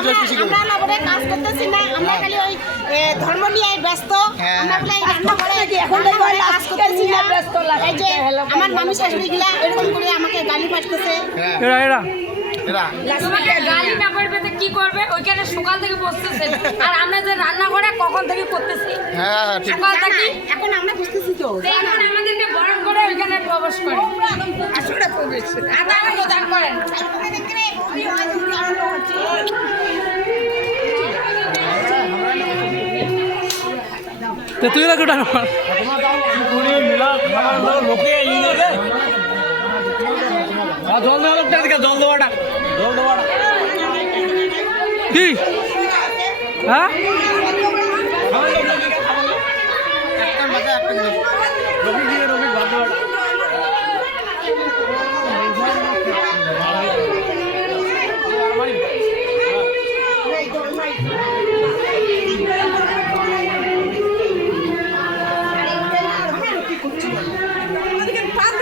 আমরা না বলে কাজ করতেছি না, আমরা খালি ওই ধর্ম নিয়ে ব্যস্ত। আমরা বলে রান্না করে এখন কাজ করতেছি না। এই যে আমার মামি শাশুড়ি গুলা এরকম করে আমাকে গালি পাঠতেছে। তোমাকে গালি না করবে তো কি করবে? ওইখানে সকাল থেকে বসতেছে আর আমরা যে রান্না করে কখন থেকে করতেছি। সকাল থেকে এখন আমরা বুঝতেছি তো এখন আমাদেরকে বরণ করে ওইখানে প্রবেশ করে আসলে প্রবেশ আদান প্রদান করেন। তুই কেটা জল দেওয়া লোকটা জল দেওয়াটা কি হ্যাঁ Right.